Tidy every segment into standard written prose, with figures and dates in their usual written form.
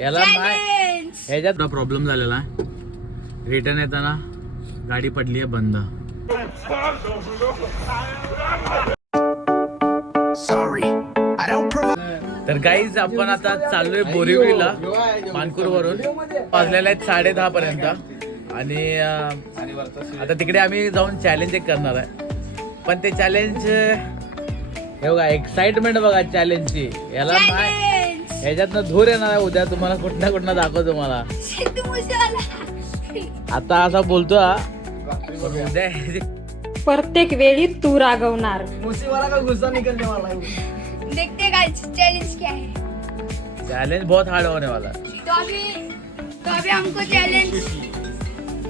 याला ह्याच्यात प्रॉब्लेम झालेला आहे. रिटर्न येताना गाडी पडली आहे बंद. तर गाईज आपण आता चाललोय बोरिवलीला मानपूर वरून. वाजलेला आहेत 10:30 पर्यंत आणि आता तिकडे आम्ही जाऊन चॅलेंज एक करणार आहे. पण ते चॅलेंज हे बघा, एक्साइटमेंट बघा चॅलेंजची. याला ह्याच्यातनं धूर येणार आहे उद्या. तुम्हाला कुठं दाखव तुम्हाला. आता असा बोलतो उद्या प्रत्येक वेळी तू रागवणार. देखते गाइस चैलेंज क्या है. चैलेंज बहुत हार्ड होने वाला है. तो अभी हमको चैलेंज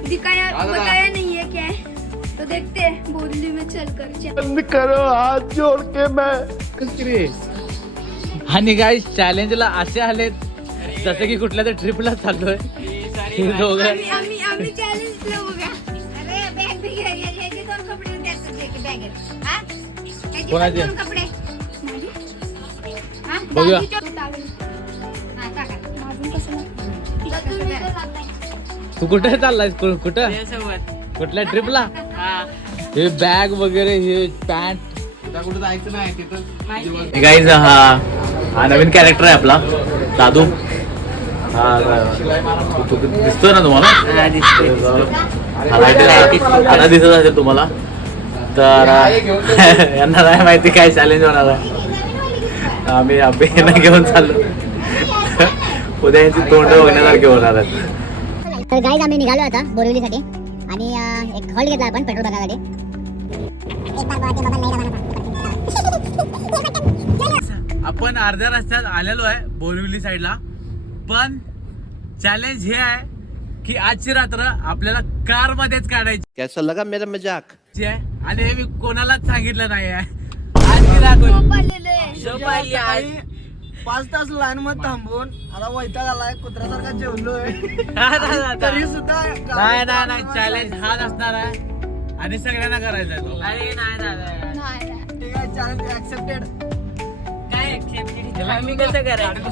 बताया नहीं है क्या है. तो देखते हैं बोरिवली में चलकर. बंद करो हाथ जोड़ के मैं. आणि गाइस चॅलेंजला असे आलेत जसं की कुठल्या तर ट्रिपला चाललोय. आम्ही चॅलेंज लो बघा. अरे बॅग भी याचे दोन कपडे द्यायचे बॅगेत. हां कोणाचे कपडे बघूया. तू कुठे चाललायस? कुठं कुठल्या ट्रिपला? हे बॅग वगैरे हे पॅन्ट कुठे जायचं नाही तिथं. गाईज हा नवीन कॅरेक्टर आहे आपला दादू. दिसतोय ना तुम्हाला? आता दिसत असेल तुम्हाला. तर यांना नाही माहिती काय चॅलेंज होणार आहे. आम्ही यांना घेऊन चाललो. उद्या यांची तोंड बघण्यासारखे होणार आहेत. तर गाईज आम्ही निघालो आता बोरिवलीसाठी आणि एक हॉल्ट घेतला आपण पेट्रोल टाकायसाठी. आपण अर्ध्या रस्त्यात आलेलो आहे बोरिवली साईडला. पण चॅलेंज हे आहे की आजची रात्र आपल्याला कार मध्येच काढायची. कैसा लगा मेरा मजाक? आणि हे मी कोणालाच सांगितलं नाही आहे. आजची रात्र 5 तास लाईन मध्ये थांबून आता वैताग आलाय. कुत्र्यासारखा जेवलोय तरी सुद्धा नाही चॅलेंज हा असणार आहे आणि सगळ्यांना करायचा आहे तो. नाही ठीक आहे, चॅलेंज ऍक्सेप्टेड. काय आम्ही कसं करायचं.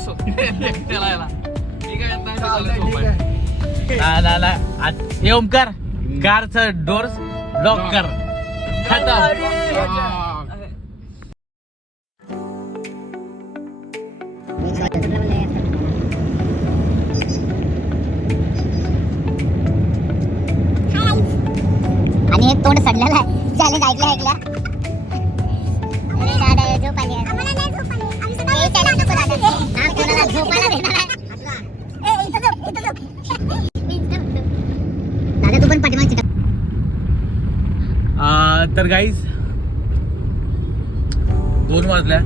नाही हे ओमकार कारचं डोर्स लॉक कर. खतम. आणि हे तोंड सडलेलं आहे. चॅलेंज ऐकल्या अरे दादा झोप आली. कोणाला झोपायला देणार आहे. दादा तू पण पाठीमागे चिटक. तर गाईज 2 वाजल्या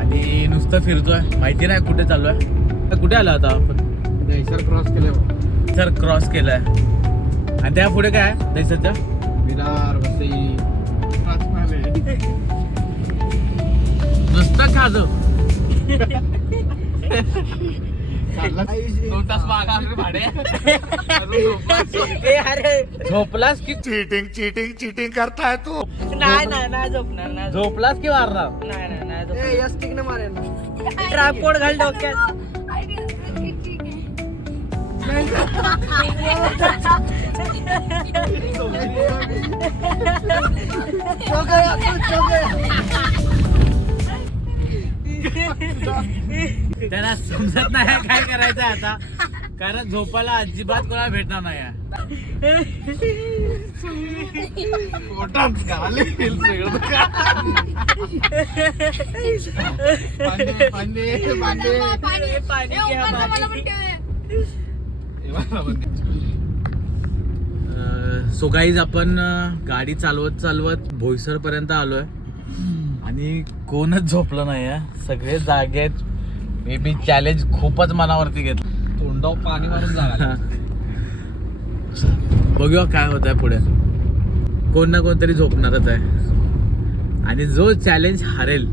आणि नुसतं फिरतोय. माहिती नाही कुठे चाललोय. कुठे आलो आता आपण? सर क्रॉस केलाय. आणि त्या पुढे काय दैसरच्या नुसतं खाजो. 2 तास मागा भाडे. झोपलास की चीटिंग करताय तू? नाही झोपणार. झोपलास की मारणार? नाही यस्टिक न मारेल. ट्रायपॉड घाल डोक्यात. त्यांना समजत नाही काय करायचं आता. कारण झोपायला अजिबात कोणाला भेटणार नाही. सो गाईज आपण गाडी चालवत भोईसर पर्यंत आलोय आणि कोणच झोपलं नाही आहे. सगळे जागे आहेत. मे बी चॅलेंज खूपच मनावरती घेतलं. तोंडावर पाणी मारून जाणार. बघूया काय होत आहे पुढे. कोण ना कोणतरी झोपणारच आहे आणि जो चॅलेंज हारेल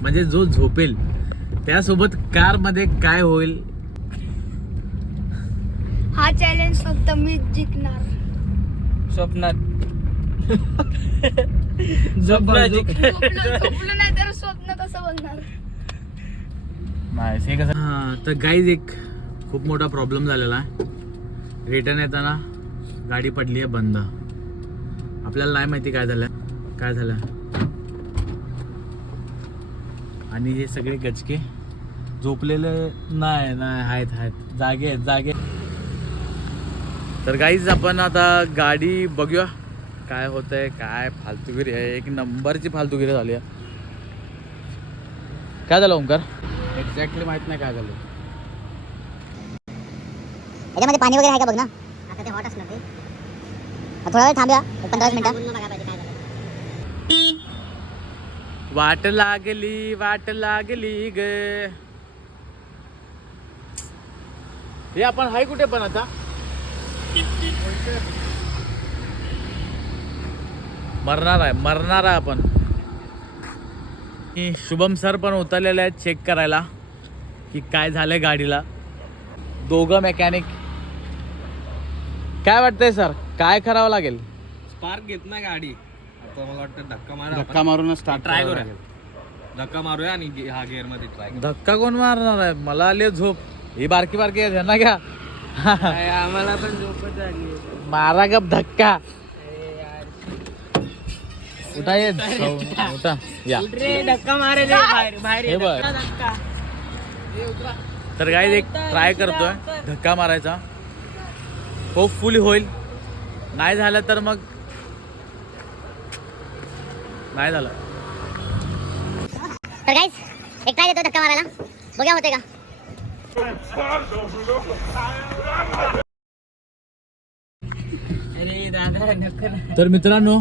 म्हणजे जो झोपेल त्यासोबत कार मध्ये काय होईल. हा चॅलेंज फक्त मी जिंकणार. स्वप्नात झोपलं नाही तर स्वप्न कसं बनणार. नाही हे कसं. हा तर गाईज एक खूप मोठा प्रॉब्लेम झालेला आहे. रिटर्न येताना गाडी पडली आहे बंद. आपल्याला नाही माहिती काय झालं. आणि हे सगळे गचके झोपलेले नाही आहेत जागे. तर गाईज आपण आता गाडी बघूया काय होतंय. काय फालतूगिरी आहे, एक नंबरची फालतूगिरी झाली आहे. काय झालं ओंकार? एक्झॅक्टली माहित नाही काय झालं. याच्यामध्ये पाणी वगैरे आहे का बघ ना. आता ते हॉट असणार ते. थोडा वेळ थांबूया 15 मिनिटं. वाट लागली ग. हे आपण हाय कुठे पण आता मरणार आहे आपण. शुभम सर पण उतरलेले आहेत चेक करायला की काय झालंय गाडीला. दोघं मेकॅनिक. काय वाटतंय सर, काय करावं लागेल? स्पार्क घेत नाही गाडी. आता मला वाटतं धक्का मारूनच स्टार्ट ट्राय करूया. धक्का मारूया आणि हा गिअर मध्ये ट्राय धक्का कोण मारणार आहे? मला आली झोप. ही बारकी आहे ना घ्या. आम्हाला पण झोपच झाली. मारा गप धक्का. उठा ये उठा या. धक्का मारे हे बघ. तर गाईज एक ट्राय करतोय धक्का मारायचा. होपफुली होईल. नाही झालं तर मग नाही झालं. तर गाईस एक ट्राय देतो धक्का मारायला, बघूया होते का. अरे दादा तर मित्रांनो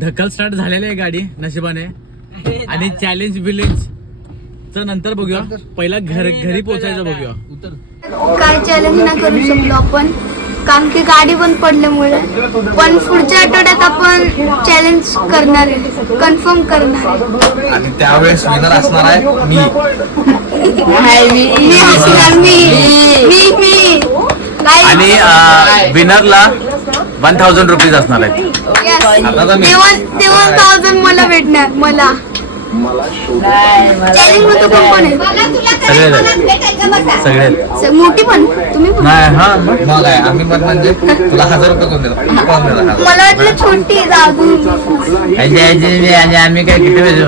ढकल स्टार्ट झालेली आहे गाडी नशिबाने. आणि चॅलेंज विलेज चं नंतर बघूया. पहिला घरी पोहोचायचं बघूया. काय चॅलेंज नाही करू शकलो आपण कारण की गाडी बंद पडल्यामुळे. पण पुढच्या आठवड्यात आपण चॅलेंज करणार आहे, कन्फर्म करणार आहे. आणि त्यावेळेस विनर असणार आहे मी. मी असणार मी आणि विनरला 1000 रुपीज असणार आहेत. ते 1000 मला भेटणार. मला चॅलेंज मध्ये कोण आहे? सगळे मोठी पण तुम्ही पण? नाही. हा मग आहे आम्ही मग म्हणजे तुला 1000 रुपये कोण देणार? मला वाटलं छोटी अजून. आम्ही काय किती वेळ.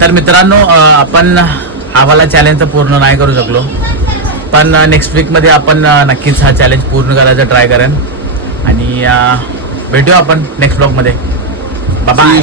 तर मित्रांनो आपण आम्हाला चॅलेंज पूर्ण नाही करू शकलो. पण नेक्स्ट वीक मध्ये आपण नक्कीच हा चॅलेंज पूर्ण करायचा ट्राय करेन. आणि भेटूया आपण नेक्स्ट ब्लॉग मध्ये. बाय.